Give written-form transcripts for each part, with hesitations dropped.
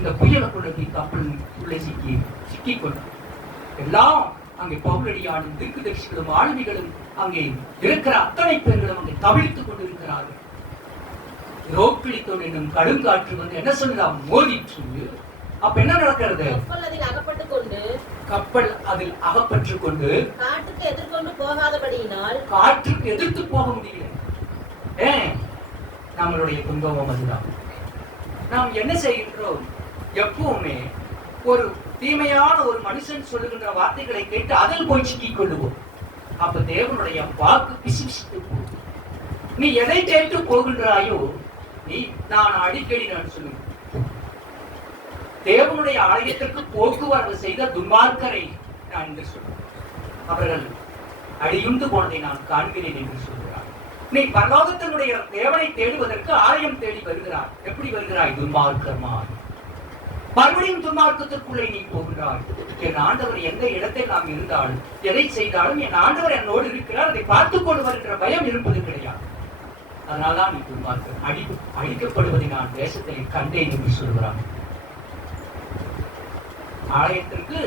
இந்த புயலுக்குள்ள கப்பல் உள்ளே சிக்கிக்கொண்டார். எல்லாம் அங்கே பவுலடியானும் தீர்க்கதரிசிகளும் ஆளுமைகளும் அங்கே இருக்கிற அத்தனை பேர்களும் அங்கே தவிழ்த்துக் கொண்டிருக்கிறார்கள். ரோக்கிளித்தோன் என்னும் கடுங்காற்று வந்து என்ன சொல்லலாம் மோதிற்று. அப்ப என்ன நடக்கிறது? கப்பல் அதில் அகப்பற்றுக் கொண்டு காற்றுக்கு எதிர்கொண்டு போகாதபடியினால் காற்றுக்கு எதிர்த்து போக முடியல. நம்மளுடைய துன்பம் அதுதான். நாம் என்ன செய்கின்றோம்? எப்பவுமே ஒரு தீமையான ஒரு மனுஷன் சொல்லுகின்ற வார்த்தைகளை கேட்டு அதில் போய் சிக்கிக் கொள்ளுவோம். அப்ப தேவனுடைய வாக்கு பிசுபிசுத்து போகும். நீ எதை கேட்டு போகின்றாயோ நான் அடிக்கடி நான் சொல்லுவேன், தேவனுடைய ஆலயத்திற்கு போக்குவரத்து செய்த துன்மார்க்கரை நான் என்று சொல்றேன். அவர்கள் அடியுண்டு போனதை நான் காண்கிறேன் என்று சொல்கிறார். நீ பரலோகத்தினுடைய தேவனை தேடுவதற்கு ஆலயம் தேடி வருகிறார். எப்படி வருகிறாய்? துன்மார்க்கமா. மறுபடியும் துன்மார்க்கத்திற்குள்ளே நீ போகிறாய். என் ஆண்டவர் எந்த இடத்தில் நாம் இருந்தாலும் எதை செய்தாலும் என் ஆண்டவர் என்னோடு இருக்கிறார், அதை பார்த்துக் கொண்டு வருகின்ற பயம் இருப்பது கிடையாது. அதனால்தான் நீ துன்மார்க்கம். அழிக்கப்படுவதை நான் தேசத்தில் கண்டேன் என்று சொல்கிறான். ஆலயத்திற்கு,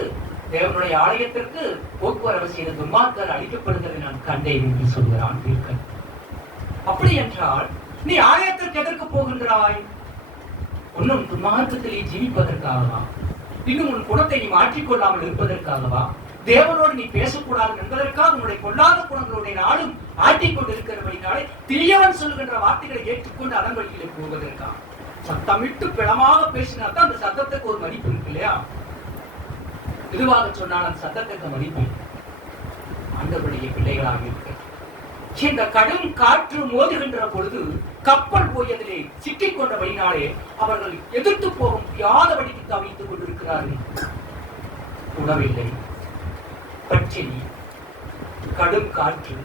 தேவனுடைய ஆலயத்திற்கு போக்குவரவு செய்த துன்மார்க்கர் அழிக்கப்படுவதை நான் கண்டேன் என்று சொல்கிறான். அப்படி என்றால் நீ ஆலயத்திற்கு எதற்கு போகின்றாய்? ஒன்னும் துன்மார்க்கத்திலே ஜீவிப்பதற்காகவா? இன்னும் உன் குணத்தை நீ மாற்றிக்கொள்ளாமல் இருப்பதற்காகவா? தேவனோடு நீ பேசக்கூடாது என்பதற்காக உன்னுடைய கொள்ளாத குணங்களுடைய நாளும் ஆட்டிக் கொண்டிருக்கிறபடினாலே தீயவன் சொல்லுகின்ற வார்த்தைகளை ஏற்றுக்கொண்டு அதன் வழியிலே போவதற்காக சத்தமிட்டு பிளமாக பேசினால்தான் அந்த சத்தத்துக்கு ஒரு மதிப்பு இருக்கு இல்லையா? இதுவாக சொன்னால் அந்த சத்தத்துக்கு மதிப்பு ஆண்டவருடைய பிள்ளைகளாக இருக்கு. இந்த கடும் காற்று மோதுகின்ற பொழுது கப்பல் போயதிலே சிக்கிக் கொண்டபடினாலே அவர்கள் எதிர்த்து போக முடியாதபடிக்கு தவித்துக் கொண்டிருக்கிறார்கள். உணவில்லை, பட்சினி, கடும் காற்று,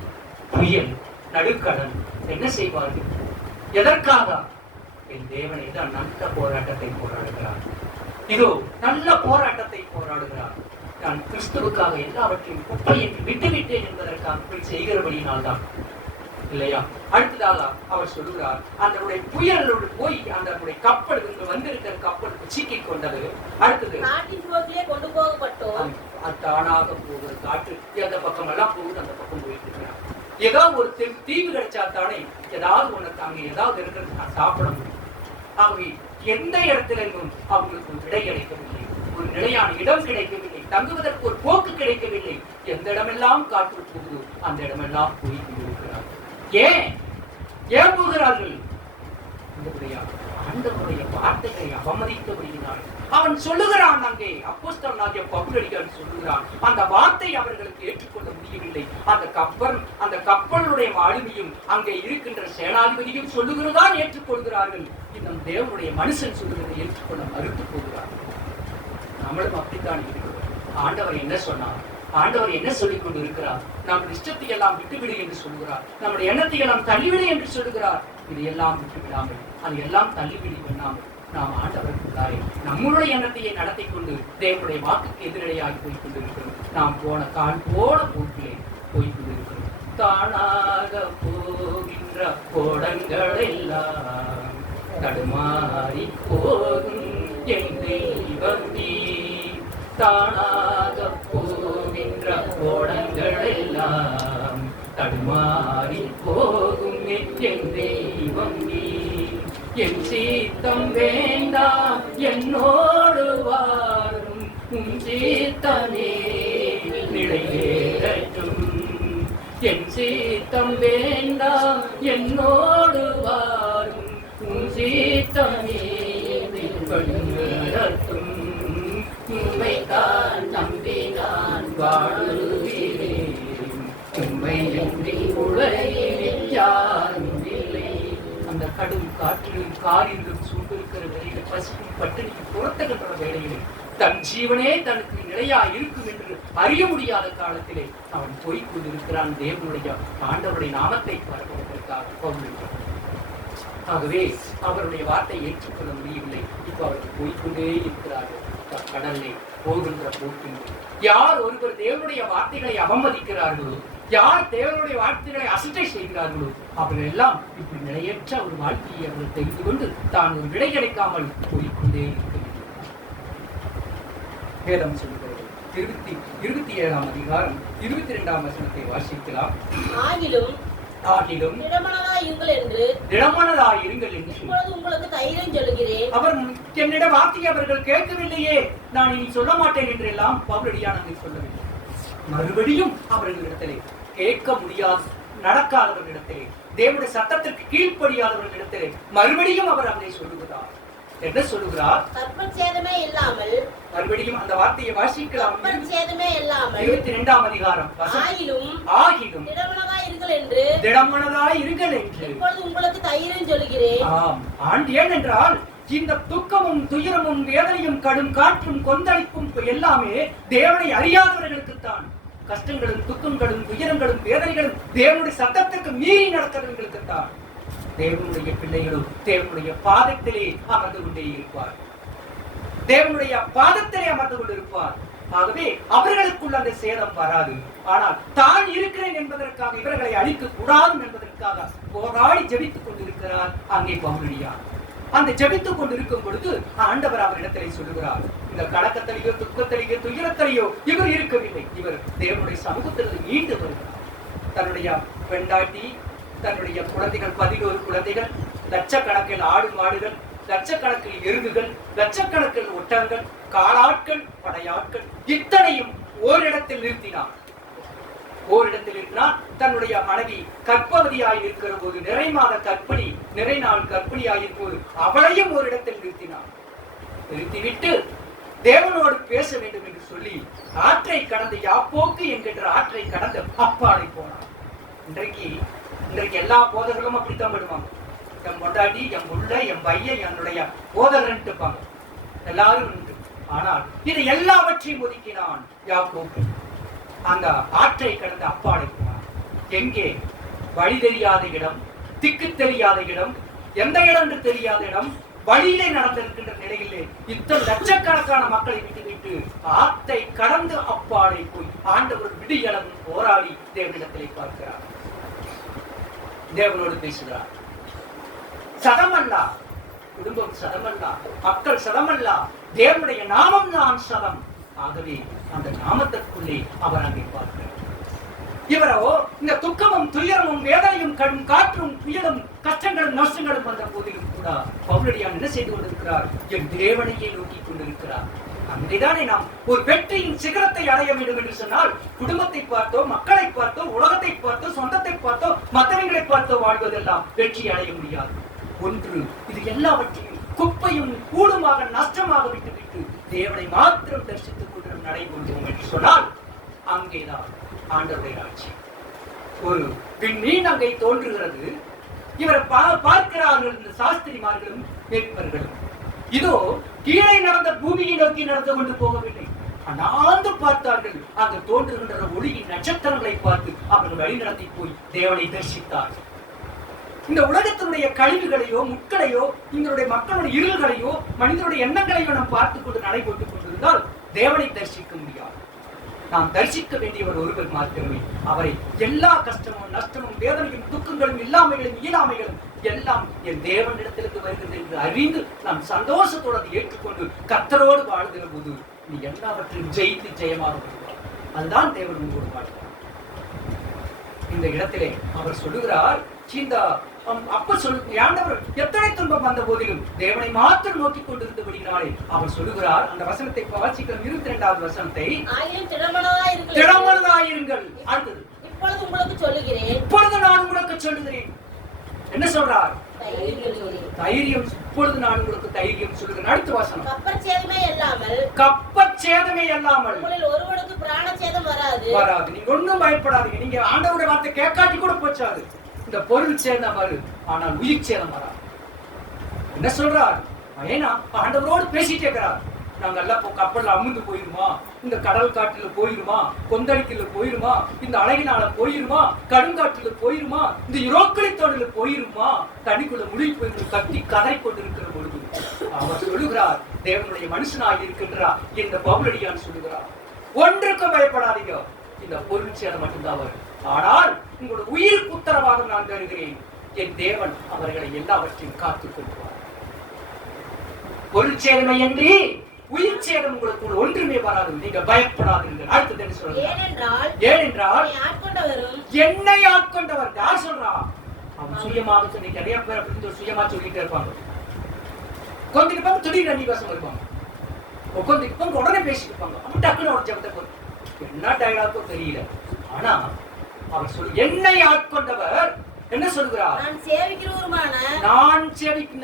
புயல், நடுக்கடல். என்ன செய்வார்கள்? எதற்காக? என் தேவனை தான் நல்ல போராட்டத்தை போராடுகிறார். இதோ நல்ல போராட்டத்தை போராடுகிறார். நான் கிறிஸ்துவுக்காக எல்லாவற்றையும் குப்பை என்று விட்டுவிட்டேன் என்பதற்காக போய் செய்கிறபடியினால் தான் இல்லையா? அடுத்ததாக அவர் சொல்லுகிறார், அந்த புயலோடு போய் அந்த கப்பல் வந்திருக்கிற கப்பலுக்கு சிக்கிக் கொண்டது. அடுத்தது கொண்டு போகப்பட்டோம். தானாக போகுது காற்று. அந்த பக்கம் எல்லாம் போகுது, அந்த பக்கம் போயிட்டு இருக்கிறார். ஏதாவது ஒரு தீவு கிடைச்சா தானே ஏதாவது உனக்கு அங்க ஏதாவது இருக்கிறது நான் சாப்பிட முடியும். ஆகவே எந்த இடத்துல இருந்தும் அவங்களுக்கு ஒரு விடை கிடைக்கவில்லை, ஒரு நிலையான இடம் கிடைக்கவில்லை, தங்குவதற்கு ஒரு போக்கு கிடைக்கவில்லை. எந்த இடமெல்லாம் காற்று போகுதோ அந்த இடமெல்லாம் போய் கொண்டிருக்கிறார். ஏன் போகிறார்கள்? ஆண்டவருடைய வார்த்தைகளை அவமதித்தபடியினால் அவன் சொல்லுகிறான். அங்கே அப்போஸ்தலனாகிய பவுலடியான் சொல்லுகிறான், அந்த வார்த்தை அவர்களுக்கு ஏற்றுக்கொள்ள முடியவில்லை. அந்த கப்பலுடைய ஆளுமையும் அங்கே இருக்கின்ற சேனாதிபதியும் சொல்லுகிறதான் ஏற்றுக்கொள்கிறார்கள். இன்னும் தேவனுடைய மனுஷன் சொல்லுகிறதை ஏற்றுக்கொள்ள மறுத்து போகிறார்கள். நம்மளும் அப்படித்தான் இருக்கிறோம். ஆண்டவர் என்ன சொன்னார்? ஆண்டவர் என்ன சொல்லிக் கொண்டு இருக்கிறார்? நாம் இஷ்டத்தை எல்லாம் விட்டுவிடு என்று சொல்லுகிறார். நம்முடைய எண்ணத்தை எல்லாம் தள்ளிவிடு என்று சொல்லுகிறார். இதையெல்லாம் விட்டுவிடாமல், அது எல்லாம் தள்ளிவிடு பண்ணாமல் நாம் ஆண்டவருக்குள்ளாரே நம்மளுடைய எண்ணத்தையே நடத்தி கொண்டு தேவனுடைய வாக்குக்கு எதிரடையாகி போய் கொண்டிருக்கிறோம். நாம் போன கால் போன போக்கிலே போய் கொண்டிருக்கிறோம். தானாக போகின்ற கோடங்கள் எல்லாம் தடுமாறி போகும் என் தெய்வம் நீ. தானாக போகின்ற கோடங்கள் எல்லாம் தடுமாறி போகும் என் தெய்வம் நீ. என் சீத்தம் வேண்டாம் என்னோடு வாழும் உன் சீத்தமே நிலையேறட்டும். என் சீத்தம் வேண்டாம் என்னோடு வாழும் உன் சீத்தமே நிலையேறட்டும். உம்மைத்தான் நம்பி நான் வாழுகிறேன், உம்மை நம்பி உலகில் யாரும் இல்லை. அந்த கடும் காற்றிலும் காரிலும் சூழ்ந்திருக்கிற வேலையில் பசிக்கும் பட்டினிக்கு புறத்துகின்ற வேலையில் தன் ஜீவனே தனக்கு நிலையா இருக்கும் என்று அறிய முடியாத காலத்திலே அவன் போய்கொண்டிருக்கிறான். தேவனுடைய ஆண்டவருடைய நாமத்தை பரப்புவதற்காக. ஆகவே அவருடைய வார்த்தை ஏற்றுக்கொள்ள முடியவில்லை. இப்ப அவர்கள் போய்கொண்டே இருக்கிறார்கள். கடலை போகின்ற போக்கில் யார் ஒருவர் தேவனுடைய வார்த்தைகளை அவமதிக்கிறார்களோ, யார் தேவனுடைய வார்த்தைகளை அசட்டை செய்கிறார்களோ, அவர்கள் எல்லாம் இப்படி நிலையற்ற ஒரு வாழ்க்கையை அவர்கள் தெரிந்து கொண்டு தான் ஒரு விடை கிடைக்காமல் போய்கொண்டே இருக்கிறார். வேதம் சொல்லுகிறது. 27ஆம் அதிகாரம் 22ஆம் வசனத்தை வாசிக்கலாம். ஆகிலும் திடமனதாய் இருங்கள் என்று இப்பொழுது உங்களுக்கு தைரியம் சொல்கிறேன். அவர் என்னிடம் வார்த்தையை அவர்கள் கேட்கவில்லையே, நான் இனி சொல்ல மாட்டேன் என்று எல்லாம் பவுலடியானவரை சொல்லவில்லை. மறுபடியும் அவர்களிடத்திலே கேட்க முடியாது, நடக்காதவர்களிடத்திலே, தேவனுடைய சட்டத்திற்கு கீழ்ப்படியாதவர்களிடத்திலே மறுபடியும் அவர் அங்கே சொல்லுகிறார். என்ன சொல்லுகிறார்? கற்பச்சேதமே இல்லாமல், மறுபடியும் அந்த வார்த்தையை வாசிக்கலாம். கற்பச்சேதமே இல்லாமல் 22ஆம் அதிகாரம். ஆகிலும் திடமனதாய் இருங்கள் என்று இப்பொழுது உங்களுக்கு தைரியம் சொல்கிறேன். ஆம், ஏனென்றால் இந்த துக்கமும் துயரமும் வேதனையும் கடும் காற்றும் கொந்தளிப்பும் எல்லாமே தேவனை அறியாதவர்களுக்குத்தான். கஷ்டங்களும் துக்கங்களும் துயரங்களும் வேதனைகளும் தேவனுடைய சத்தத்துக்கு மீறி நடக்கிறவர்களுக்குத்தான். தேவனுடைய பிள்ளைகளும் தேவனுடைய பாதத்திலே அமர்ந்து கொண்டே இருப்பார். தேவனுடைய பாதத்திலே அமர்ந்து கொண்டிருப்பார். ஆகவே அவர்களுக்குள்ள அந்த சேதம் வராது. ஆனால் தான் இருக்கிறேன் என்பதற்காக இவர்களை அழிக்க கூடாது என்பதற்காக போராடி ஜெபித்துக் கொண்டிருக்கிறார் அங்கே பவுலடியார். அந்த ஜெபித்துக் கொண்டிருக்கும் பொழுது ஆண்டவர் அவரிடத்திலே சொல்லுகிறார், இந்த கலக்கத்திலேயோ துக்கத்திலேயோ துயரத்திலேயோ இவர் இருக்கவில்லை. இவர் தேவனுடைய சமூகத்திலிருந்து மீண்டு வருகிறார். தன்னுடைய பெண்டாட்டி, தன்னுடைய குழந்தைகள், 11 குழந்தைகள், லட்சக்கணக்கில் ஆடு மாடுகள், லட்சக்கணக்கில் எருதுகள், லட்சக்கணக்கில் ஒட்டகங்கள், காலாட்கள், படையாட்கள், இத்தனையும் ஓரிடத்தில் நிறுத்தினார். தன்னுடைய மனைவி கர்ப்பவதியாய் இருக்கிற போது, நிறைமாத கர்ப்பிணி, நிறைநாள் கர்ப்பிணியாயிருக்கும் போது அவளையும் ஓரிடத்தில் நிறுத்தினார். நிறுத்திவிட்டு தேவனோடு பேச வேண்டும் என்று சொல்லி ஆற்றை கடந்து, யாப்போக்கு என்கின்ற ஆற்றை கடந்து அப்பாலை போனார். இன்றைக்கு எல்லா போதர்களும் அப்படித்தான் விடுவாங்க. என் பொண்டாட்டி, என் புள்ள, என் பையன், என்னுடைய போதகர்ன்ட்டுப்பாங்க எல்லாரும் உண்டு. ஆனால் இது எல்லாவற்றையும் ஒதுக்கினான் யாக்கோபு. அந்த ஆற்றை கடந்து அப்பாலை போனான். எங்கே? வழி தெரியாத இடம், திக்கு தெரியாத இடம், எந்த இடம் என்று தெரியாத இடம், வழியிலே நடந்திருக்கின்ற நிலையிலே இத்தனை லட்சக்கணக்கான மக்களை விட்டுவிட்டு ஆற்றை கடந்து அப்பாலை போய் ஆண்டவர் விடியளவும் போராடி தேவனிடத்திலே பார்க்கிறார். தேவனோடு பேசுகிறார். சதமல்ல, குடும்பம் சதமல்ல, மக்கள் சதமல்ல, தேவனுடைய நாமம் தான் சதம். ஆகவே அந்த நாமத்திற்குள்ளே அவர் அங்கே பார்க்கிறார். இவரோ இந்த துக்கமும் துயரமும் வேதனையும் கடும் காற்றும் புயலும் கஷ்டங்களும் நஷ்டங்களும் வந்த போதிலும் கூட பவுலடியான் என்ன செய்து கொண்டிருக்கிறார்? என் தேவனையே நோக்கி கொண்டிருக்கிறார். அங்கேதானே நாம் ஒரு வெற்றியின் சிகரத்தை அடைய வேண்டும் என்று சொன்னால், குடும்பத்தை பார்த்தோ, மக்களை பார்த்தோ, உலகத்தை பார்த்தோ, சொந்தத்தை பார்த்தோ, மற்றவர்களை பார்த்தோ வாழ்வதெல்லாம் வெற்றி அடைய முடியாது. ஒன்று, இது எல்லாவற்றையும் குப்பையும் கூடுமாக நஷ்டமாக விட்டுவிட்டு தேவனை மாத்திரம் தரிசித்துக் கொண்டு நடைபெறுவோம் என்று சொன்னால், அங்கேதான் ஆண்டவருடைய ராஜ்யம். ஒரு விண்மீன் அங்கே தோன்றுகிறது. இவரை பார்க்கிறார்கள் இந்த சாஸ்திரிமார்களும் மேற்பர்களும். இதோ கீழே நடந்த பூமியை நோக்கி நடந்து கொண்டு போகவில்லை. அண்ணாந்து பார்த்தார்கள். அங்கு தோன்றுகின்ற ஒளியின் நட்சத்திரங்களை பார்த்து அவர்கள் வழிநடத்தி போய் தேவனை தரிசித்தார்கள். இந்த உலகத்தினுடைய கழிவுகளையோ, முட்களையோ, இங்களுடைய மக்களுடைய இருள்களையோ, மனிதனுடைய எண்ணங்களையோ நாம் பார்த்துக் கொண்டு நடைபெற்றுக் கொண்டிருந்தால் தேவனை தரிசிக்க முடியாது. நாம் தரிசிக்க வேண்டியவர் ஒருவர் மாத்திரமே. அவரை எல்லா கஷ்டமும் நஷ்டமும் வேதனையும் துக்கங்களும் இல்லாமைகளும் இயலாமைகளும் எல்லாம் என் தேவனிடத்திலிருந்து வருகிறது என்று அறிந்து நாம் சந்தோஷத்தோடு அதை ஏற்றுக்கொண்டு கர்த்தரோடு வாழ்கிற போது நீ எல்லாவற்றையும் ஜெயித்து ஜெயமாக வருவார். அதுதான் தேவன் உங்களோடு வாழ்கிறார். இந்த இடத்திலே அவர் சொல்லுகிறார், இந்த அப்ப ஆண்டவர் எத்தனை துன்பம் வந்த போதிலும் தேவனை மாத்திரம் நோக்கி கொண்டிருந்தபடினாலே அவர் சொல்லுகிறார். அந்த வசனத்தை வாசிக்கிறோம், 22வது வசனத்தை. திடமனதாயிருங்கள். அடுத்தது, இப்பொழுது உங்களுக்கு சொல்லுகிறேன், இப்பொழுது நான் உங்களுக்கு சொல்லுகிறேன். என்ன சொல்றார்? தைரியம். இப்பொழுது நான் உங்களுக்கு தைரியம் சொல்லுகிறேன். அடுத்த வசனம், கப்பற்சேதமே அல்லாமல் ஒருவனுக்கு பிராணச்சேதம் வராது. நீங்க ஒன்னும் பயப்படாதீங்க. நீங்க ஆண்டவருடைய வார்த்தை கேட்காட்டி கூட போச்சாது. இந்த பொருள் சேதம் வரும், ஆனால் உயிர் சேதம் வராது. என்ன சொல்றார்? ஏன்னா ஆண்டவரோடு பேசிட்டே இருக்கிறார். நாங்க எல்லாம் கப்பல்ல அமுந்து போயிருமா, இந்த கடல் காட்டுல போயிருமா, கொந்தளிக்கல போயிருமா, இந்த அழகினால போயிருமா, கடுங்காட்டுல போயிருமா, இந்த யுரோக்களி தோடல போயிருமா, தனிக்குள்ள முடி போயிரு கத்தி கதை கொண்டிருக்கிற பொழுது அவர் சொல்லுகிறார், தேவனுடைய மனுஷனாக இருக்கின்றார். இந்த பவுலடியான் சொல்லுகிறார், ஒன்றுக்கும் பயப்படாதீங்க, இந்த பொருள் சேதம் மட்டும்தான் வரும், ஆனால் உங்களோட உயிருக்கு உத்தரவாதம் நான் தருகிறேன். என் தேவன் அவர்களை எல்லாவற்றையும் காத்துக் கொள்வார். பொருள் சேதமை என்று உயிர் சேதம் உங்களுக்கு ஒன்றுமே வராது, நீங்க பயப்படாதீர்கள். அடுத்தது என்ன சொல்றாரு? ஏனென்றால் என்னை ஆட்கொண்டவர். யார் சொல்றா? அவன் சுயமாக சொல்லி நிறைய பேர் அப்படி சுயமா சொல்லிட்டு இருப்பாங்க. கொஞ்சம் இருப்பாங்க, திடீர்னு அன்னிவாசம் இருப்பாங்க, உட்காந்து உடனே பேசிட்டு இருப்பாங்க. அப்ப டக்குன்னு ஒரு ஜபத்தை என்ன டயலாக்கோ தெரியல. ஆனா அவர் சொல்லி என்னை ஆட்கொண்டவர் என்ன சொல்கிறார்?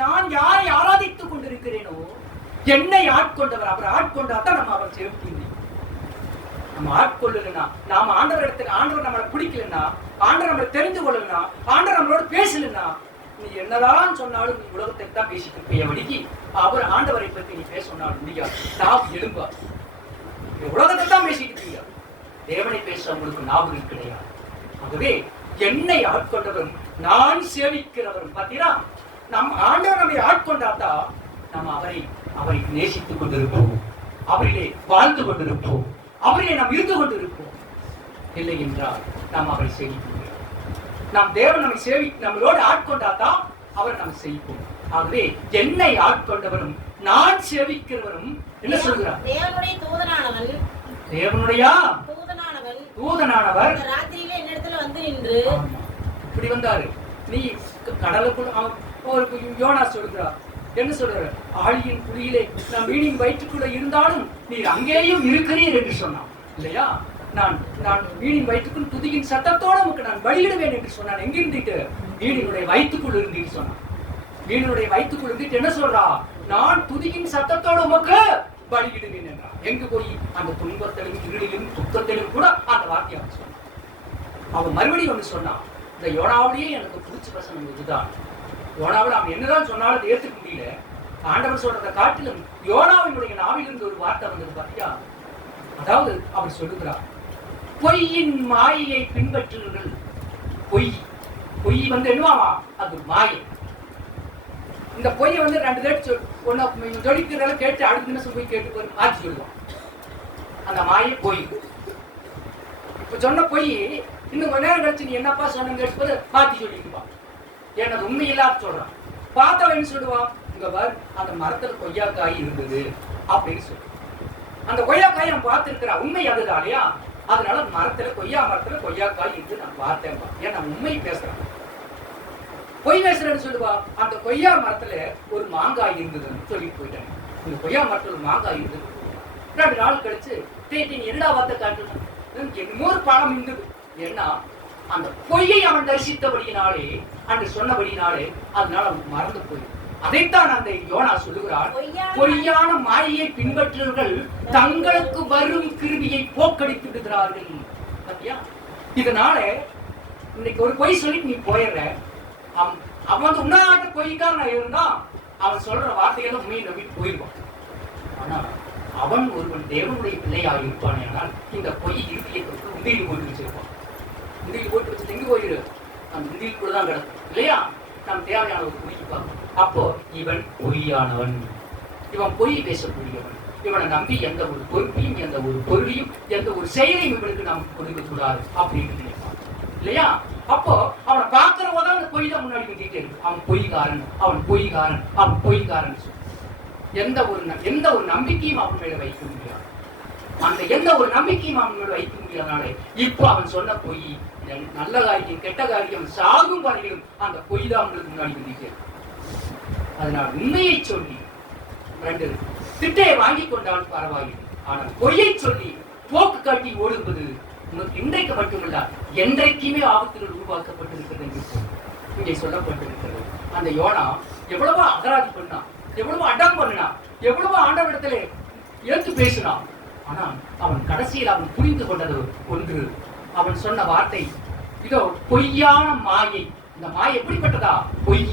நான் யாரை ஆராதித்துக் கொண்டிருக்கிறேனோ என்னை ஆட்கொண்டவர். அவர் ஆட்கொண்டாதான் நம்ம அவர் சேவிக்க. நம்ம ஆட்கொள்ளலன்னா, நாம ஆண்டவர் இடத்துக்கு ஆண்டவர் நம்மளை பிடிக்கலன்னா, ஆண்டவர் நம்மளை தெரிந்து கொள்ளலன்னா, ஆண்டவர் நம்மளோட பேசலன்னா, நீ என்னதான் சொன்னாலும் நீ உலகத்தை தான் பேசிட்டு இருப்பைய வடிக்கி அவர் ஆண்டவரை பற்றி நீ பேச சொன்னாலும் முடியாது. நாவு எழும்பா, உலகத்தை தான் பேசிட்டு இருப்பீங்க, தேவனை பேச உங்களுக்கு நாவு கிடையாது. ஆகவே என்னை ஆட்கொண்டவரும் நான் சேவிக்கிறவரும். பார்த்தீங்கன்னா நம் ஆண்டவர் நம்மை ஆட்கொண்டாத்தா நம்ம அவரை நேசித்துக் கொண்டிருப்போம், அவரிலே வாழ்ந்து கொண்டிருப்போம், அவரிலே நாம் இருந்து கொண்டிருப்போம். இல்லை என்றால் நாம் அவரை சேவிக்க முடியாது. நாம் தேவன் நம்மை நம்மளோடு ஆட்கொண்டாதான் அவர் நம்ம செய்வோம். ஆகவே என்னை ஆட்கொண்டவரும் நான் சேவிக்கிறவரும் என்ன சொல்கிறார்? தேவனுடைய தூதனானவர் ராத்திரியில என்னிடத்துல வந்து நின்று இப்படி வந்தாரு. நீ கடலுக்குள்ள யோனா சொல்கிறார், என்ன சொல்றாரு? ஆழியின் குழியிலே நான் மீனின் வயிற்றுக்குள்ள இருந்தாலும் நீர் அங்கேயும் இருக்கிறீர் என்று சொன்னான் இல்லையா? நான் மீனின் வயிற்றுக்குள் துதியின் சத்தத்தோட உனக்கு நான் வழியிடுவேன் என்று சொன்னான். எங்க இருந்துட்டு? மீனினுடைய வயிற்றுக்குள் இருந்துட்டு சொன்னான். மீனினுடைய வயிற்றுக்குள் இருந்துட்டு என்ன சொல்றா? நான் துதியின் சத்தத்தோட உமக்கு பலியிடுவேன் என்றார். எங்கு போய்? அந்த துன்பத்திலும் இருளிலும் துக்கத்திலும் கூட அந்த வார்த்தையை அவன் சொன்னான். அவன் மறுபடியும் ஒன்று சொன்னான். இந்த யோனாவிலேயே எனக்கு பிடிச்ச வசனம் இதுதான். யோனாவில் அவன் என்னதான் சொன்னாலும் ஏற்றுக்க முடியல. ஆண்டவர் சொல்றதை காட்டிலும் யோனாவினுடைய நாவிலிருந்து ஒரு வார்த்தை வந்தது பார்த்தியா? அதாவது அவர் சொல்லுகிறார், பொய்யின் மாயையை பின்பற்றுங்கள். பொய் வந்து என்னவா? அது மாயை. இந்த பொய்யை வந்து ரெண்டு பேர் ஒன்னு ஜொலிக்கிறதால கேட்டு அடுத்த நிமிஷம் போய் கேட்டு போய் மாற்றி சொல்லுவான். அந்த மாயை பொய். இப்ப சொன்ன பொய் இன்னும் கொஞ்ச நேரம் கழிச்சு நீ என்னப்பா சொன்ன கேட்டு மாற்றி சொல்லிக்குவான். ஏன்னா அது உண்மை இல்லாத சொல்றான். பார்த்தவன் என்ன சொல்லுவான்? இங்க பார், அந்த மரத்துல கொய்யாக்காய் இருந்தது அப்படின்னு சொல்லு. அந்த கொய்யாக்காய் நான் பார்த்திருக்கிறா, உண்மை அதுதான் இல்லையா? அதனால கொய்யா மரத்துல கொய்யாக்காய் இருந்து நான் பார்த்தேன். ஏன்னா உண்மை பேசுறான். பொய் பேசுறேன்னு சொல்லுவா. அந்த கொய்யா மரத்துல ஒரு மாங்காய் இருந்ததுன்னு சொல்லிட்டு போயிட்டாங்க. இந்த கொய்யா மரத்துல ஒரு மாங்காய் இருந்தது. 2 நாள் கழிச்சு நீ எல்லா வார்த்தை காட்டணும், என்னமோ ஒரு பாடம் இருந்தது. ஏன்னா அந்த பொய்யை அவன் தரிசித்தபடியினாலே, அன்று சொன்னபடினாலே, அதனால அவன் மறந்து போய். அதைத்தான் அந்த யோனா சொல்லுகிறார், பொய்யான மாயையை பின்பற்றுவர்கள் தங்களுக்கு வரும் கிருபியை போக்கடித்து விடுகிறார்கள். பாத்தியா? இதனால இன்னைக்கு ஒரு பொய் சொல்லிட்டு நீ போயிடுற. அவன் வந்து உன்னாட்ட பொய்க்காரன் இருந்தா அவன் சொல்ற வார்த்தைகளை உண்மையை நம்பிட்டு போயிடுவான். ஆனா அவன் ஒருவன் தேவனுடைய பிள்ளையாக இருப்பான். ஆனால் இந்த பொய் இருக்கையை கொடுத்து உந்தியில் போட்டு வச்சிருப்பான். உந்தியில் போட்டு வச்சு எங்க போயிரு? அந்த உந்தியிலுக்குள்ளதான் கிடக்கும் இல்லையா? நாம் தேவையான ஒரு பொய்க்கு பார்க்கணும். அப்போ இவன் பொய்யானவன், இவன் பொய் பேசக்கூடியவன். இவனை நம்பி எந்த ஒரு பொறுப்பையும், எந்த ஒரு பொருளையும், எந்த ஒரு செயலையும் இவனுக்கு நாம் கொடுக்க கூடாது அப்படின்னு நினைப்பான் இல்லையா? அப்போ அவனை பார்க்கிறவதான் அந்த பொய் தான் முன்னாடி வந்துட்டே இருக்கு. அவன் பொய்காரன், அவன் பொய்காரன், அவன் பொய்காரன். எந்த ஒரு நம்பிக்கையும் அவன் மேல வைக்க முடியாது. அந்த எந்த ஒரு நம்பிக்கையும் அவன் மேல வைக்க முடியாதனாலே இப்போ அவன் சொன்ன பொய், நல்ல காரியம் கெட்ட காரியம் சாகும் வரையிலும் அந்த பொய் தான் அவங்களுக்கு முன்னாடி வந்துட்டே இருக்கு. அதனால் உண்மையை சொல்லி 2 திட்டையை வாங்கி கொண்டால் பரவாயில்லை. ஆனால் பொய்யை சொல்லி போக்கு காட்டி ஓடுவது உனக்கு இன்றைக்கு மட்டுமல்ல, என்றைக்குமே ஆபத்துகள் உருவாக்கப்பட்டிருக்கிறது என்று இங்கே சொல்லப்பட்டிருக்கிறது. அந்த யோனா எவ்வளவோ அகராதி பண்ணா, எவ்வளவோ அடம் பண்ணினா, எவ்வளவோ ஆண்டவரிடத்திலே எடுத்து பேசினான். ஆனால் அவன் கடைசியில் அவன் புரிந்து கொண்டது ஒன்று. அவன் சொன்ன வார்த்தை இதோ பொய்யான மாயை. இந்த மாயை எப்படிப்பட்டதா? பொய்.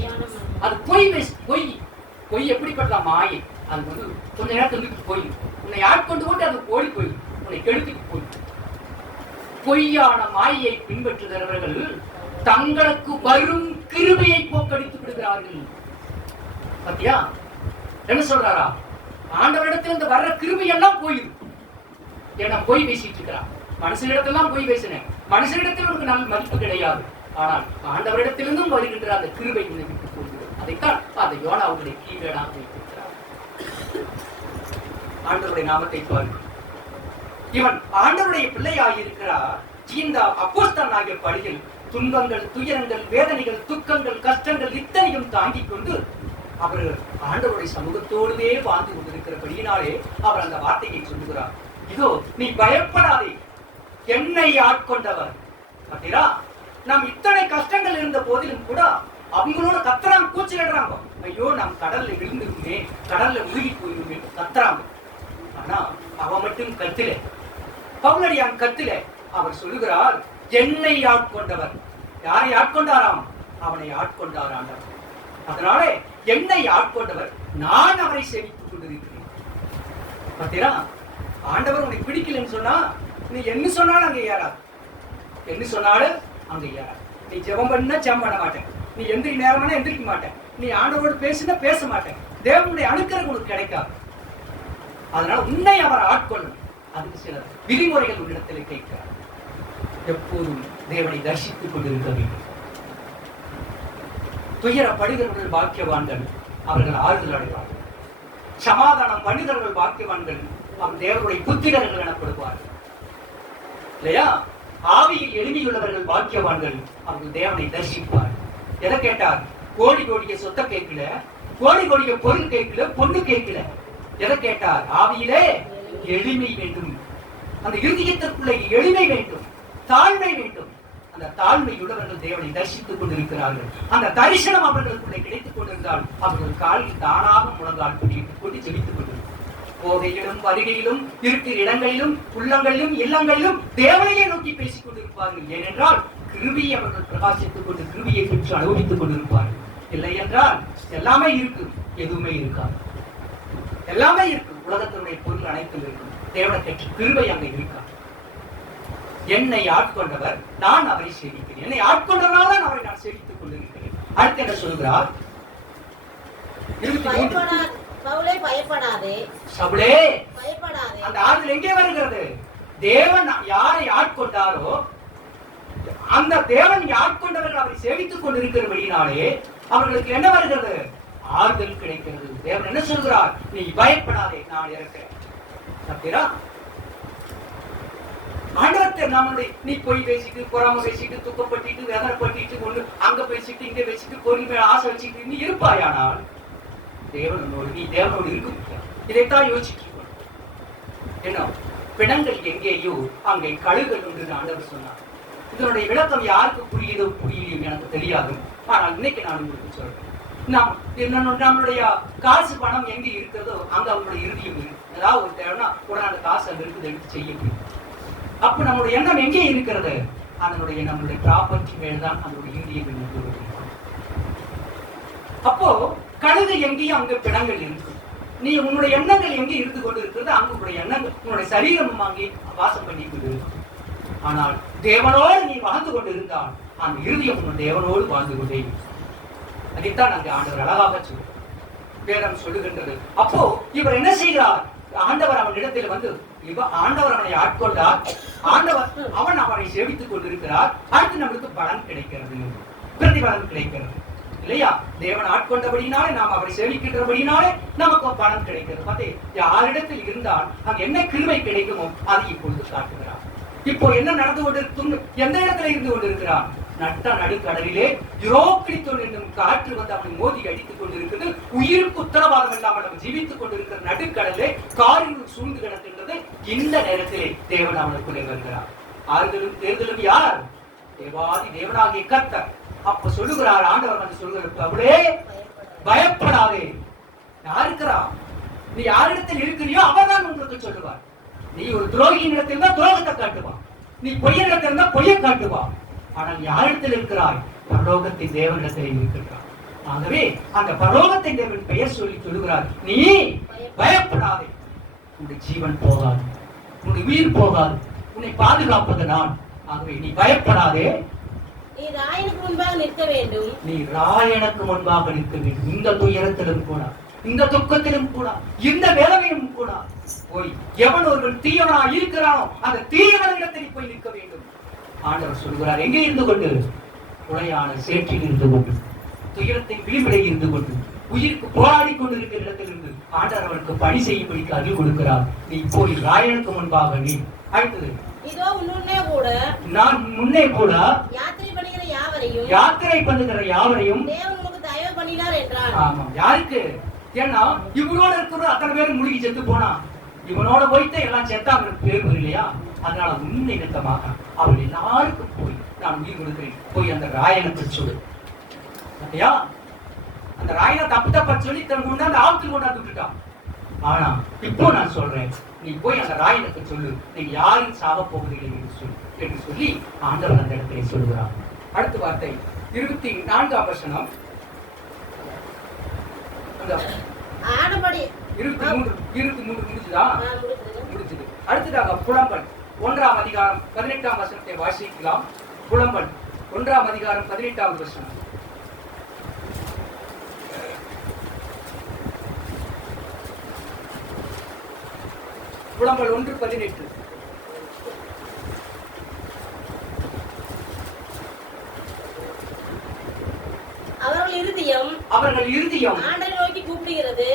அது பொய் எப்படிப்பட்டதா? மாயை. அது வந்து கொஞ்ச நேரத்துக்கு போய் உன்னை ஆட்கொண்டு கொண்டு அது ஓடி போய் உன்னை கெடுத்துக்கு போய். பொய்யான மாயை பின்பற்றுகிறவர்கள் தங்களுக்கு வரும் கிருபையை போக்கடித்து விடுகிறார்கள். பாத்தியா என்ன சொல்றாரா? ஆண்டவரிடத்துல இந்த வர்ற கிருபை எல்லாம் போயிடும். ஏன்னா பொய் பேசிட்டு இருக்கிறான். மனுஷனிடத்தெல்லாம் பொய் பேசினேன், மனுஷனிடத்தில் உனக்கு நல்ல மதிப்பு கிடையாது. ஆனால் ஆண்டவரிடத்திலிருந்தும் வருகின்ற அந்த கிருபை உன்னை விட்டு போகிறது. அதைத்தான் அந்த யோனாவுடைய கீழாக வைத்திருக்கிறார். ஆண்டவருடைய நாமத்தை பாரு. இவன் ஆண்டவருடைய பிள்ளையாகி இருக்கிறார். இந்த அப்போஸ்தலன் ஆகிய பணியில் துன்பங்கள், துயரங்கள், வேதனைகள், துக்கங்கள், கஷ்டங்கள் இத்தனையும் தாங்கிக் கொண்டு அவர் ஆண்டவருடைய சமூகத்தோடுவே வாழ்ந்து கொண்டிருக்கிறபடியினாலே அவர் அந்த வார்த்தையை சொல்லுகிறார். இதோ நீ பயப்படாதே, என்னை ஆட்கொண்டவர். அப்படியா? நாம் இத்தனை கஷ்டங்கள் இருந்த போதிலும் கூட அவங்களோட கத்துறாங்க, கூச்சலிடுறாங்க. ஐயோ நாம் கடல்ல விழுந்துருமே, கடல்ல முழுகி போயிருமே கத்துறாங்க. ஆனா அவன் மட்டும் கத்தில, பவுலடியான் கத்தில. அவர் சொல்லுகிறார், என்னை ஆட்கொண்டவர். யாரை ஆட்கொண்டாராம்? அவனை ஆட்கொண்டார் ஆண்டவர். அதனால என்னை ஆட்கொண்டவர், நான் அவரை சேவித்துக் கொண்டிருக்கிறேன். பார்த்தீங்களா? ஆண்டவர் உனக்கு பிடிக்கலன்னு சொன்னா நீ என்ன சொன்னாலும் அங்க ஏறாது, என்ன சொன்னாலும் அங்க ஏறாது. நீ ஜெபம் பண்ணா ஜெபம் பண்ண மாட்டேன், நீ எந்திரி நேரம்னா எந்திரிக்க மாட்டேன், நீ ஆண்டவரோடு பேசினா பேச மாட்டேன், தேவனுடைய அனுக்கிரகம் உனக்கு கிடைக்காது. அதனால உன்னை அவர் ஆட்கொள்ளும். அதுக்கு சில விதிமுறைகள் உன்னிடத்தில் கேட்கிறார். எப்போதும் தேவனை தரிசித்துக் கொண்டிருக்க வேண்டும். துயரப்படுகிறவர்கள் பாக்கியவான்கள், அவர்கள் ஆறுதல் அடைவார்கள். சமாதானம் பண்ணுகிறவர்கள் பாக்கியவான்கள், அவன் தேவனுடைய புத்திரர்கள் எனப்படுவார்கள். இல்லையா? ஆவியில் எளிமையுள்ளவர்கள் பாக்கியவான்கள், அவர்கள் தேவனை தரிசிப்பார்கள். எதை கேட்டார்? கோடி கோடிய சொத்த கேட்கல, கோடி கோடிய பொருள் கேட்கல, பொண்ணு கேட்கல. எதை கேட்டார்? ஆவியிலே எளிமை வேண்டும். அந்த இருதயத்திற்குள்ளே எளிமை வேண்டும், தாழ்மை வேண்டும். அந்த தாழ்மை உள்ளவர்கள் தேவனை தரிசித்துக் கொண்டிருக்கிறார்கள். அந்த தரிசனம் அவர்களுக்குள்ளே கிடைத்துக் கொண்டிருந்தால் அவர்கள் காலில் தானாக முழங்கால் பிடித்துக் கொண்டு ஜெபித்துக் கொண்டிருக்கிறார். போகையிலும் வருகையிலும் இருக்கிற இடங்களிலும் உள்ளங்களிலும் இல்லங்களிலும் தேவனையே நோக்கி பேசிக் கொண்டிருப்பார்கள். ஏனென்றால் கிருபியை அவர்கள் பிரகாசித்துக் கொண்டு கிருபியை பெற்று அனுபவித்துக் கொண்டிருப்பார்கள். இல்லை என்றால் எல்லாமே இருக்கு, எதுவுமே இருக்காது. எல்லாமே இருக்கு, உலகத்தினுடைய பொருள் அனைத்தும் இருக்கும், தேவனை பெற்ற கிருபை அங்கே இருக்காது. என்னை ஆட்கொண்டவர், நான் அவரை சேவிக்கிறேன். என்னை ஆட்கொண்டவரால் அவரை நான் சேவித்துக் கொண்டிருக்கிறேன். அடுத்து என்ன சொல்கிறார்? சவுலே பயப்படாதே, சவுலே பயப்படாதே. அந்த ஆறுதல் எங்கே வருகிறது? தேவன் யாரை ஆட்கொண்டாரோ அந்த தேவன் ஆட்கொண்டவர்கள் அவரை சேவித்துக் கொண்டிருக்கிறபடினாலே அவர்களுக்கு என்ன வருகிறது? ஆறுதல் கிடைக்கிறது. தேவன் என்ன சொல்கிறார்? நீ பயப்படாதே, நான் இருக்கிறேன். ஆண்டவர்கிட்ட நம்மளுடைய நீ போய் பேசிட்டு, பொறாம பேசிட்டு, துக்கப்பட்டு, வேதனைப்பட்டு, ஒண்ணு அங்க பேசிட்டு, இங்க பேசிட்டு, பொருள் மேல ஆசை வச்சுக்கிட்டு நீ இருப்பாயானால் தேவனோடு நீ தேவனோடு இருக்க. இதைத்தான் யோசிச்சு என்ன பிணங்கள் எங்கேயோ அங்கே கழுகுகள் என்று ஆண்டவர் சொன்னார். இதனுடைய விளக்கம் யாருக்கு புரியுதோ புரியலையோ எனக்கு தெரியாது. ஆனால் இன்னைக்கு நான் உங்களுக்கு சொல்றேன். நம்மளுடைய காசு பணம் எங்க இருக்கிறதோ அங்க அவங்களுடைய இறுதியும் இருக்கு. ஏதாவது ஒரு தேவைன்னா உடனே அந்த காசு அங்க இருக்குது எடுத்து செய்ய முடியும். அப்ப நம்மளுடைய எண்ணம் எங்கே இருக்கிறது? நம்மளுடைய ப்ராப்பர்ட்டி மேல்தான் நம்மளுடைய இறுதியம். அப்போ கழுகு எங்கேயும் அங்க பிணங்கள் இருக்கு. நீ உன்னுடைய எண்ணங்கள் எங்கே இருந்து கொண்டு இருக்கிறது, அங்கு உன்னுடைய எண்ணங்கள் உன்னுடைய சரீரமும் அங்கே வாசம் பண்ணி கொண்டு இருக்கு. ஆனால் தேவனோடு நீ வாழ்ந்து கொண்டு இருந்தால் அந்த இறுதியம் உன் தேவனோடு வாழ்ந்து கொண்டே. அதைத்தான் அங்கே ஆண்டவர் அழகாக சொல்லுவார், வேதம் சொல்லுகின்றது. அப்போ இவர் என்ன செய்கிறார்? ஆண்டவர் அவன் இடத்தில் வந்து ஆண்டவர் அவனை ஆட்கொண்டார். ஆண்டவர் அவன் அவனை சேவித்துக் கொண்டிருக்கிறார். அடுத்து நம்மளுக்கு பலன் கிடைக்கிறது, பிரதிபலன் கிடைக்கிறது. இல்லையா? தேவன் ஆட்கொண்டபடினாலே நாம் அவரை சேவிக்கின்றபடினாலே நமக்கு பலன் கிடைக்கிறது. பார்த்தே, யாரிடத்தில் இருந்தால் அங்க என்ன கிருபை கிடைக்குமோ அதை இப்பொழுது காட்டுகிறார். இப்போ என்ன நடந்து கொண்டிருக்கும்? எந்த இடத்துல இருந்து கொண்டிருக்கிறான்? நட்ட நடுக்கடலிலே யூரோப்பிடித்தோன் என்னும் காற்று வந்து அவனை மோதி அடித்துக் கொண்டிருக்கிறது. உயிருக்கு உத்தரவாதம் இல்லாமல் அவன் ஜீவித்துக் கொண்டிருக்கிற நடுக்கடலே காரில் சூழ்ந்து கிடக்கின்றது. இந்த நேரத்திலே தேவன் அவனுக்குள்ளே வருகிறார். ஆறுதலும் தேர்தலும் யார்? தேவாதி தேவனாகிய கர்த்தர். அப்ப சொல்லுகிறார் ஆண்டவர் வந்து சொல்லுகிறார், அவளே பயப்படாதே. யார் இருக்கிறா? நீ யாரிடத்தில் இருக்கிறியோ அவர்தான் உங்களுக்கு சொல்லுவார். நீ ஒரு துரோகியின் இடத்தில் தான் துரோகத்தை காட்டுவான், நீ பொய்ய இடத்தில் தான் பொய்யை காட்டுவான். ஆனால் யாரிடத்தில் இருக்கிறாய்? பரலோகத்தின் தேவனிடத்தில் இருக்கிறார். ஆகவே அந்த பரலோகத்தின் தேவன் பெயர் சொல்லி சொல்லுகிறார், நீ பயப்படாதே. உன்னுடைய ஜீவன் போகாது, உன்னுடைய உயிர் போகாது, உன்னை பாதுகாப்பது நான். ஆகவே நீ பயப்படாதே. நீ ராயனுக்கு முன்பாக நிற்க வேண்டும். நீ ராயனுக்கு முன்பாக நிற்க வேண்டும். இந்த துயரத்திலும் கூட, இந்த துக்கத்திலும் கூட, இந்த வேதனையும் கூட போய் எவன் ஒருவன் தீயவனா இருக்கிறானோ அந்த தீயவனிடத்தில் போய் நிற்க வேண்டும். ஆண்டவர் சொல்கிறார், எங்கே இருந்து கொண்டு? உளையான சேற்றில் இருந்து கொண்டு, துயரத்தின் விளிம்பிலே இருந்து கொண்டு, உயிருக்கு போராடி கொண்டிருக்கிற இடத்திலிருந்து ஆண்டவர் அவருக்கு பணி செய்யும்படிக்கு அறிவு கொடுக்கிறார். நீ போய் ராயனுக்கு முன்பாக நீ. அடுத்தது, இதோ முன்னே கூட நான் முன்னே கூட யாத்திரை பண்ணுகிற யாவரையும் தேவன் உனக்கு தயவு பண்ணினார் என்றார். ஆமா, யாருக்கு? ஏன்னா இவனோட இருக்கிற அத்தனை பேரும் முழுகி செத்து போனா, இவனோட போயிட்டு எல்லாம் செத்தா அவனுக்கு பேர் இல்லையா? அதனால முன்னிறுத்தமாக அவன் எல்லாருக்கும் போய் நான் உயிர் கொடுக்கிறேன், போய் அந்த ராயனுக்கு சொல்லு. அப்படியா? அந்த ராயனை தப்பா சொல்லி தன் கொண்டாந்து ஆபத்தில் கொண்டாந்து விட்டுட்டான். ஆனா இப்போ நான் சொல்றேன், நீ போய் அந்த ராயனுக்கு சொல்லு, நீங்க யாரும் சாக போவதில்லை என்று சொல்லி ஆண்டவர் அந்த இடத்திலே சொல்லுகிறார். அடுத்த வார்த்தை 24ஆம் வசனம். அந்த 23 முடிச்சுதா? முடிச்சது. அடுத்ததாக புலம்பல் 1ஆம் அதிகாரம் 18ஆம் வசனத்தை வாசிக்கலாம். புலம்பல் 1ஆம் அதிகாரம் 18ஆவது வசனம். புலம்பல் 1:18. அவர்கள் இருதயம் ஆண்டவரை நோக்கி கூப்பிடுகிறது.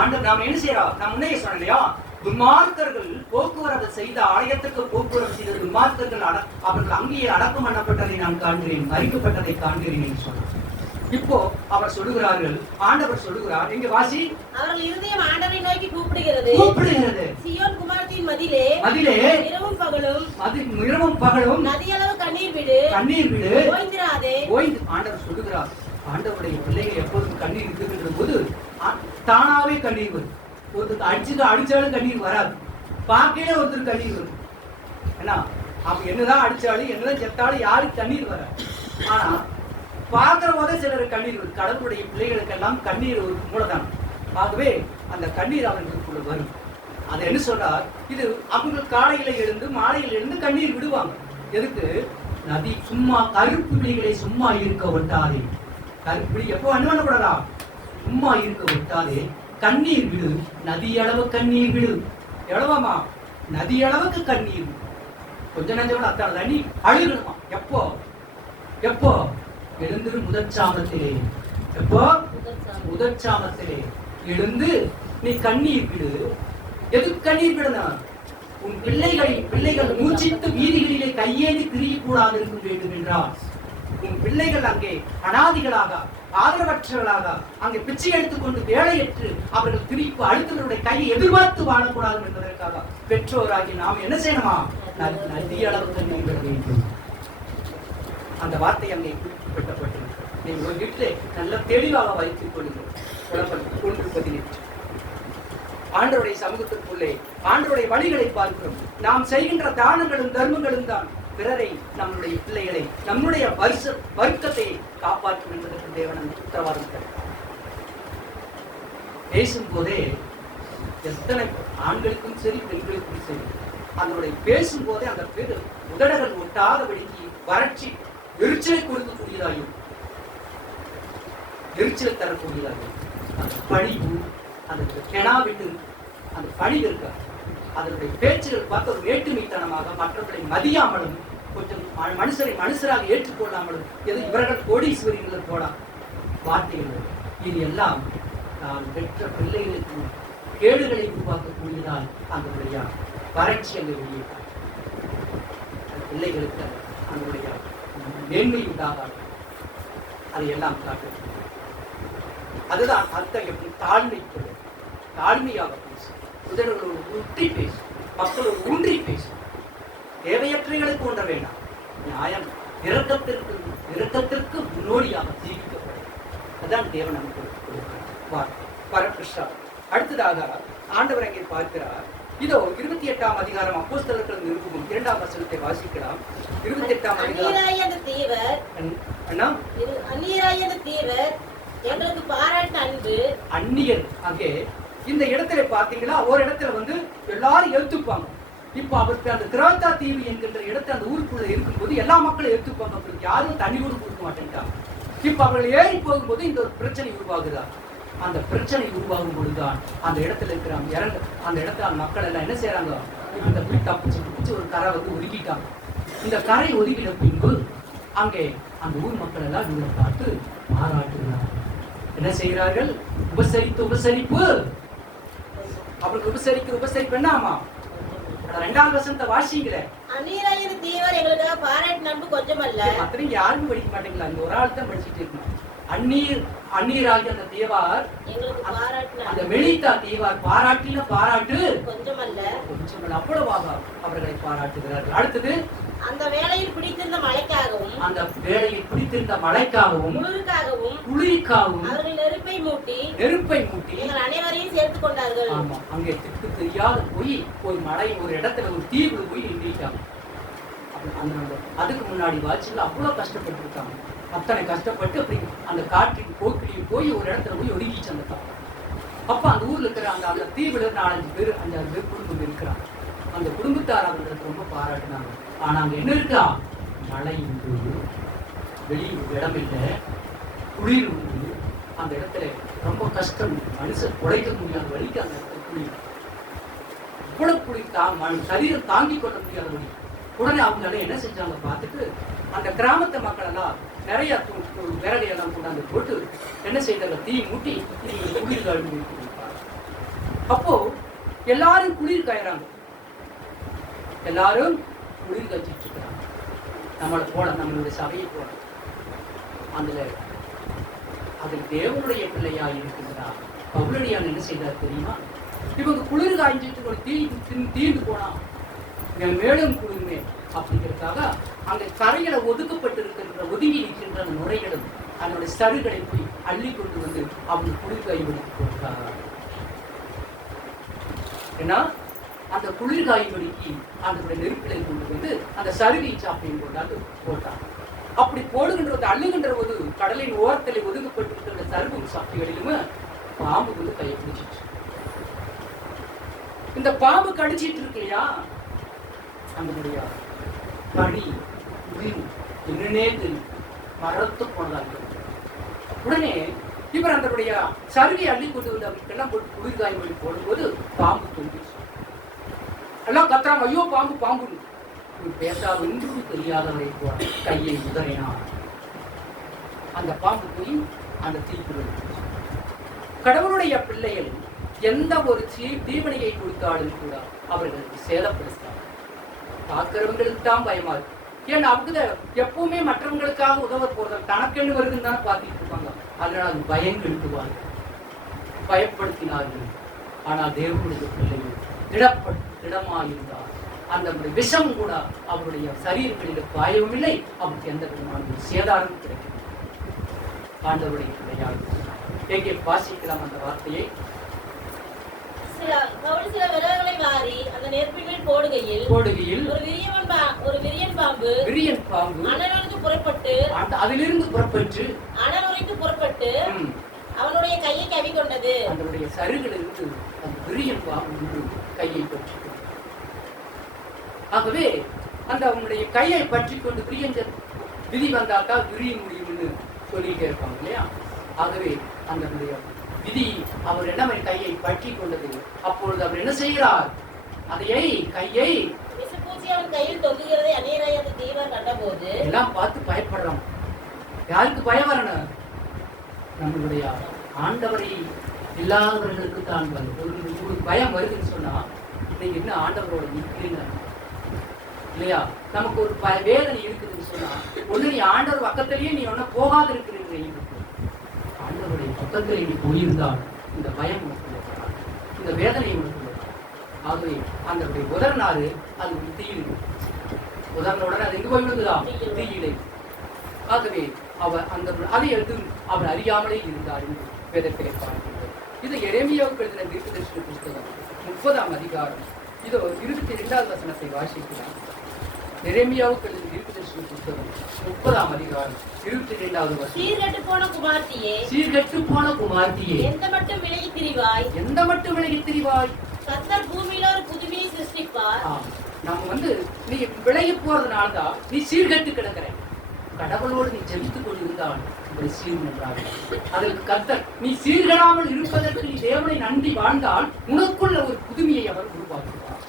ஆண்டவர் நாம் என்ன செய்யறோம்? நான் முன்னே சொன்னேன் இல்லையா, துன்மார்க்கர்கள் போக்குவரத்து செய்த ஆலயத்துக்கு போக்குவரத்து செய்த துன்மார்க்கர்கள் அவர்கள் அங்கேயே அடக்கம் பண்ணப்பட்டதை நான் காண்கிறேன், மறிக்கப்பட்டதை காண்கிறேன் என்று சொன்னார். இப்போ அவர் சொல்லுகிறார்கள், ஆண்டவர் சொல்லுகிறார், எங்க வாசி, அவர்கள் இருதயம் ஆண்டவரை நோக்கி கூப்பிடுகிறது. சீயோன் குமாரத்தின் மதிலே இரவும் பகலும் நதியளவு கண்ணீர் விடு ஓய்ந்திராதே. ஆண்டவர் சொல்லுகிறார், ஆண்டவருடைய பிள்ளைகள் எப்போதும் கண்ணீர் இருக்குகின்ற போது தானாவே கண்ணீர் வரும். ஒருத்தருக்கு அடிச்சாலும் கண்ணீர் வராது, பார்க்கல ஒருத்தர் கண்ணீர் வரும். ஏன்னா அப்ப என்னதான் அடிச்சாலும் என்னதான் செத்தாலும் யாருக்கு கண்ணீர் வராது. ஆனா பார்க்கிற போதே சிலர் கண்ணீர் வரும். கடவுளுடைய பிள்ளைகளுக்கெல்லாம் கண்ணீர் ஒரு மூலதான். ஆகவே அந்த கண்ணீர் அவர்களுக்குள்ள வரும். அதை என்ன சொல்றார், இது அவங்க காலையில எழுந்து மாலையில எழுந்து கண்ணீர் விடுவாங்க. எதுக்கு? நதி சும்மா கருப்பு பிள்ளைகளை சும்மா இருக்க விட்டாதே. கருப்பிடி எப்போ அனுமதிப்படலாம், சும்மா இருக்க விட்டாதே, கண்ணீர் விடு, நதி அளவு கண்ணீர் விடு. எவ்வளவாமா? நதி அளவுக்கு கண்ணீர். கொஞ்ச நஞ்சம் அத்தான தண்ணி அழுகணுமா? எப்போ எப்போ? எழுந்திரு முதற்சாமத்திலே. எப்போ? முதற்சாமத்திலே எழுந்து நீ கண்ணீர் விடு. எதுக்கு கண்ணீர் விடணும்? உன் பிள்ளைகள் மூச்சித்து வீதிகளிலே கையேந்தி திரியக்கூடாது இருக்க வேண்டும் என்றார். உன் பிள்ளைகள் அங்கே அனாதிகளாக ஆதரவற்றவர்களாக அங்கே பிச்சை எடுத்துக்கொண்டு வேலையற்று அவர்கள் திருப்பி அடுத்தவருடைய கையை எதிர்பார்த்து வாழக்கூடாது என்பதற்காக பெற்றோராகி நாம் என்ன செய்யணுமா? நதிய அளவு கண்ணீர் விட வேண்டும். அந்த வார்த்தை அங்கே குறிப்பிடப்பட்டது. நீங்கள் ஒரு வீட்டிலே நல்ல தெளிவாக வைத்துக் கொள்ளுங்கள். 1:18. ஆண்டவருடைய சமூகத்திற்குள்ளே ஆண்டவருடைய வழிகளை பார்க்கிறோம். நாம் செய்கின்ற தானங்களும் தர்மங்களும் தான் பிறரை, நம்முடைய பிள்ளைகளை, நம்முடைய வர்க்கத்தை காப்பாற்றும் என்பதற்கு தேவன் உத்தரவாதம் தருகிறார். பேசும் போதே எத்தனை ஆண்களுக்கும் சரி பெண்களுக்கும் சரி அதனுடைய பேசும் போதே அந்த பேர் உதடுகள் ஒட்டாதபடிக்கு வறட்சி எரிச்சலை கொடுக்கக்கூடியதாயும் எரிச்சலை தரக்கூடியதாயும் அந்த பணிவு, அதற்கு கெனாவிட்டு அந்த பணிவு இருக்க அதனுடைய பேச்சுகள் பார்த்து ஒரு வேற்றுமைத்தனமாக மற்றவர்களை மதியாமலும் கொஞ்சம் மனுஷராக ஏற்றுக்கொள்ளாமலும் எது இவர்கள் கோடீஸ்வரிகள் போல வார்த்தைகள், இது எல்லாம் நான் பெற்ற பிள்ளைகளுக்கு கேடுகளை உருவாக்கக்கூடியதால் அதனுடைய வறட்சி அங்கு வெளியிட்டார். பிள்ளைகளுக்கு அதனுடைய மேன்மை உண்டாக அதையெல்லாம் காட்டு. அதுதான் அத்தகைய தாழ்மையாக பேசும், உதடுகளோடு ஒட்டி பேசும், மக்களோடு ஊன்றி பேசும். தேவையற்றவைகளுக்கு ஒன்ற வேண்டாம். நியாயம் இரக்கத்திற்கு முன்னோடியாக ஜீவிக்கப்படும். அதுதான் தேவன் நமக்கு கொடுக்கிறார். அடுத்ததாக ஆண்டவர் அங்கே பார்க்கிறார். இதோ 28ஆம் அதிகாரம் அப்போஸ்தலர்கள் நிருபம் 2ஆம் வசனத்தை வாசிக்கலாம். 28ஆம் அதிகாரம். எங்களுக்கு பாராட்ட அன்பு அந்நியர். அங்கே இந்த இடத்துல பாத்தீங்களா, ஒரு இடத்துல எல்லாரும் எடுத்துப்பாங்க. இப்ப அவருக்கு அந்த திராத்தா தீவு என்கின்ற இடத்துல அந்த ஊருக்குள்ள இருக்கும்போது எல்லா மக்களும் எடுத்துப்பாங்க. அவருக்கு யாரும் தண்ணி கூட கொடுக்க மாட்டேன்ட்டாங்க. இப்ப அவர்கள் ஏறி போகும்போது இந்த ஒரு பிரச்சனை உருவாகுதா. அந்த பிரச்சனை உருவாகும் பொழுதுதான் அந்த இடத்துல இருக்கிறாங்க அந்த இடத்துல மக்கள் எல்லாம் என்ன செய்யறாங்க, இந்த போய் தப்பிச்சு ஒரு கரை ஒதுக்கிட்டாங்க. இந்த கரை ஒதுக்கின பின்பு அங்கே அந்த ஊர் மக்கள் எல்லாம் இவரை பார்த்து பாராட்டுகிறார். என்ன செய்கிறார்கள்? உபசரிப்பு. அவருக்கு உபசரிப்பு என்ன ஆமா? 2வது வசனத்தை வாசிங்களே. அந்நியராகிய தேவர் எங்களுக்காக பாராட்டு நம்பு கொஞ்சமல்ல. அத்தனைக்கு யாருமே படிக்க மாட்டீங்களா? இந்த ஒரு ஆள் தான் படிச்சுட்டு இருக்கணும். அந்நியராகிய அந்த தேவார் எங்களுக்கு பாராட்டு, அந்த மெலிதா தேவார் பாராட்டின பாராட்டு கொஞ்சமல்ல. அவ்வளவாக அவர்களை பாராட்டுகிறார்கள். அடுத்தது, அந்த வேளையில் பிடித்திருந்த மழைக்காகவும் குளிருக்காகவும் அவர்கள் நெருப்பை மூட்டி எங்கள் அனைவரையும் சேர்த்துக் கொண்டார்கள். ஆமா, அங்கே திக்கு தெரியாத போய் ஒரு மலை, ஒரு இடத்துல ஒரு தீவுல போய் நின்றுட்டாங்க. அதுக்கு முன்னாடி வாட்சியில் அவ்வளவு கஷ்டப்பட்டு இருக்காங்க. அத்தனை கஷ்டப்பட்டு அப்படி அந்த காற்றின் போக்கிலையும் போய் ஒரு இடத்துல போய் ஒதுங்கிச்சு அந்த காலம். அப்ப அந்த ஊர்ல இருக்கிற அந்த தீவுல 4-5 பேர் 5-6 பேர் குடும்பம் இருக்கிறாங்க. அந்த குடும்பத்தார் அவங்களுக்கு ரொம்ப பாராட்டினாங்க. ஆனா அங்க என்ன இருக்கா? மழை உண்டு, வெளியே இடம் இல்லை, குளிர் உண்டு. அந்த இடத்துல ரொம்ப கஷ்டம், மனுஷன் உழைக்க முடியாத வழிக்கு அந்த இடத்துல குளிர், இவ்வளவு குளிர் சரீரம் தாங்கிக் கொள்ள முடியாத வழி. உடனே அவங்க என்ன செஞ்சாங்க பார்த்துட்டு, அந்த கிராமத்து மக்கள் எல்லாம் நிறைய விறகையெல்லாம் கொண்டாந்து போட்டு என்ன செய்தாங்க? தீ மூட்டி குளிர் காய்ச்சி. அப்போ எல்லாரும் குளிர் காயறாங்க, எல்லாரும் குளிர் காய்ச்சிட்டு இருக்கிறாங்க. நம்மளை போல, நம்மளுடைய சபையை போல அதில் தேவனுடைய பிள்ளையா இருக்கின்றார். பவுலடியான் என்ன செய்தார் தெரியுமா? இவங்க குளிர் காய்ச்சிட்டு தீர்ந்து போனா மேலும் குளிர்மே அப்படிங்கிறதுக்காக அங்க கரைகளை ஒதுக்கப்பட்டிருக்கின்ற ஒதுங்கி நிற்கின்ற அந்த நுரைகளும் அதனுடைய சருகளை போய் அள்ளி கொண்டு வந்து அவங்க குளிர் காய்வடிக்கு போட்டாங்க. ஏன்னா அந்த குளிர் காய்வடிக்கு அதனுடைய நெருப்பிலை கொண்டு வந்து அந்த சருகை சாப்பையும் கொண்டாந்து போட்டாங்க. அப்படி போடுகின்ற அள்ளுகின்ற போது கடலின் ஓரத்தில் ஒதுக்கப்பட்டிருக்கின்ற சருகும் சாப்பிகளிலுமே பாம்பு வந்து கையை பிடிச்சிச்சு. இந்த பாம்பு கடிச்சிட்டு இருக்கு இல்லையா, நம்மளுடைய படி உயிர் என்னன்னே தெரியும், மரத்து போனதாக. உடனே இவர் அதனுடைய சருகை அள்ளி கொண்டு வந்து அவருக்கெல்லாம் போட்டு குளிர் காய்மொழி போடும்போது பாம்பு தோன்றிச்சு. எல்லாம் கத்துறாங்க, ஐயோ பாம்பு பாம்பு. பேசாத ஒன்றும் தெரியாதவரை போல கையை உதறினார். அந்த பாம்பு போய் அந்த தீக்குள். கடவுளுடைய பிள்ளைகள் எந்த ஒரு தீவனையை கொடுத்தாலும் கூட அவர்களுக்கு சேதப்படுத்தார். பார்க்கிறவங்களுக்கு தான் பயமா இருக்கு. ஏன்னா அவங்க எப்பவுமே மற்றவங்களுக்காக உதவ போறது தனக்கென்று வருதுன்னு தானே பார்த்துட்டு இருப்பாங்க. அதனால அது பயங்கெழுத்துவாங்க, பயப்படுத்தினார்கள். ஆனால் தேவனுடைய பிள்ளைகள் திடமாயிருந்தார். அந்த விஷம் கூட அவருடைய சரீரங்களில் பாயவும் இல்லை, அவருக்கு எந்த விதமான சேதாரம் கிடைக்கும். ஆண்டவருடைய பிள்ளையாக எங்கே வாசிக்கலாம் அந்த வார்த்தையை? சில விறகுகளை வாரி அந்த நெருப்பின் மேல் போடுகையில் ஒரு விரியன் பாம்பு அனலுக்கு புறப்பட்டு அதிலிருந்து புறப்பட்டு அனலுக்கு புறப்பட்டு அவனுடைய கையை கவி கொண்டது. அதனுடைய சருகிலிருந்து அந்த விரியன் பாம்பு கையை பற்றி, ஆகவே அந்த அவனுடைய கையை பற்றி கொண்டு விரியன் விதி வந்தாக்கா விரிய முடியும்னு சொல்லிட்டே இருப்பாங்க இல்லையா. ஆகவே அந்த விதி அவர் என்ன கையை பற்றி கொண்டது. அப்பொழுது அவர் என்ன செய்கிறார்? அதையை கையை கையில் தொங்குகிறதை அநேராய அந்த தேவர் கண்டபோது எல்லாம் பார்த்து பயப்படுறோம். யாருக்கு பயம் வரணும்? நம்மளுடைய ஆண்டவரை இல்லாதவர்களுக்கு தான் ஒரு பயம் வருதுன்னு சொன்னா நீங்க என்ன ஆண்டவரோட நிற்கிறீங்க இல்லையா? நமக்கு ஒரு வேதனை இருக்குதுன்னு சொன்னா ஒண்ணு நீ ஆண்டவர் பக்கத்திலேயே நீ ஒன்னும் போகாத இருக்கிறீங்க. ஆண்டவருடைய பக்கத்தில் நீ போயிருந்தால் இந்த பயம் உனக்கு, இந்த வேதனை உனக்கு. ஆகவே அந்த உதறினாரு, அது தீயிடு. உதறின உடனே அது எங்க போய் விழுந்ததா? தீயிடை. ஆகவே அவர் அந்த அதை எடுத்து அவர் அறியாமலே இருந்தார் என்று வேதத்திலே பார்க்கிறது. இது எரேமியாவுக்கு எழுதின தீர்க்கதரிசன புத்தகம் 30ஆம் அதிகாரம். இதோ 22வது வசனத்தை வாசிக்கலாம். எரேமியாவுக்கு எழுதின தீர்க்கதரிசன புத்தகம் 30ஆம் அதிகாரம் 22வது வசனம். சீர்கெட்டு போன குமார்த்தியே, எந்த மட்டும் விலகி திரிவாய்? கர்த்தர் பூமியில ஒரு புதுமையை சிருஷ்டிப்பார். நம்ம நீ விலகி போறதுனால்தான் நீ சீர்கெட்டு கிடக்கிற. கடவுளோடு நீ ஜெபித்துக் கொண்டிருந்தால் இப்படி சீர் நன்றாக. அதற்கு கர்த்தர் நீ சீர்கெடாமல் இருப்பதற்கு நீ தேவனை நன்றி வாழ்ந்தால் உனக்குள்ள ஒரு புதுமையை அவர் உருவாக்குவார்.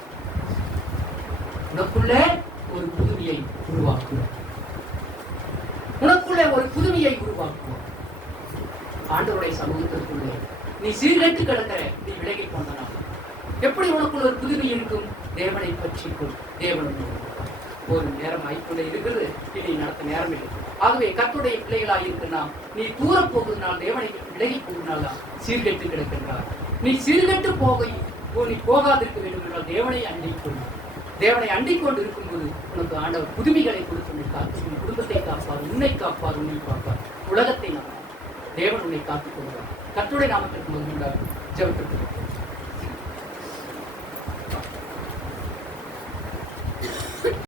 உனக்குள்ளே ஒரு புதுமையை உருவாக்குவார். உனக்குள்ளே ஒரு புதுமையை உருவாக்குவார். ஆண்டவருடைய நீ சீர்கெட்டு கிடக்கிற, நீ விலகி போனாலும் எப்படி உனக்குள்ள ஒரு புதுமை இருக்கும்? தேவனை பற்றிக்கும். தேவன் ஒரு நேரம் ஆய்க்குள்ளே இருக்கிறது, இனி நடத்த நேரம் இல்லை. ஆகவே கர்த்தருடைய பிள்ளைகளாக இருக்கிறான். நீ தூர போகுதுனால், தேவனை விலகி போகுதுனால சீர்கெட்டு கிடக்கின்றார். நீ சீர்கெட்டு நீ போகாதிருக்க வேண்டும் என்றால் தேவனை அண்டிக் கொள்ளும். தேவனை அண்டிக் கொண்டு இருக்கும்போது உனக்கு ஆண்டவர் புதுமைகளை கொடுத்து காத்து உன் குடும்பத்தை காப்பார், உன்னை காப்பார், உன்னை காப்பார், உலகத்தை நம்பார். தேவன் உன்னை காத்துக் கொள்வார். கர்த்தருடைய நாமத்திற்கு முதல் ஜெபத்திற்கு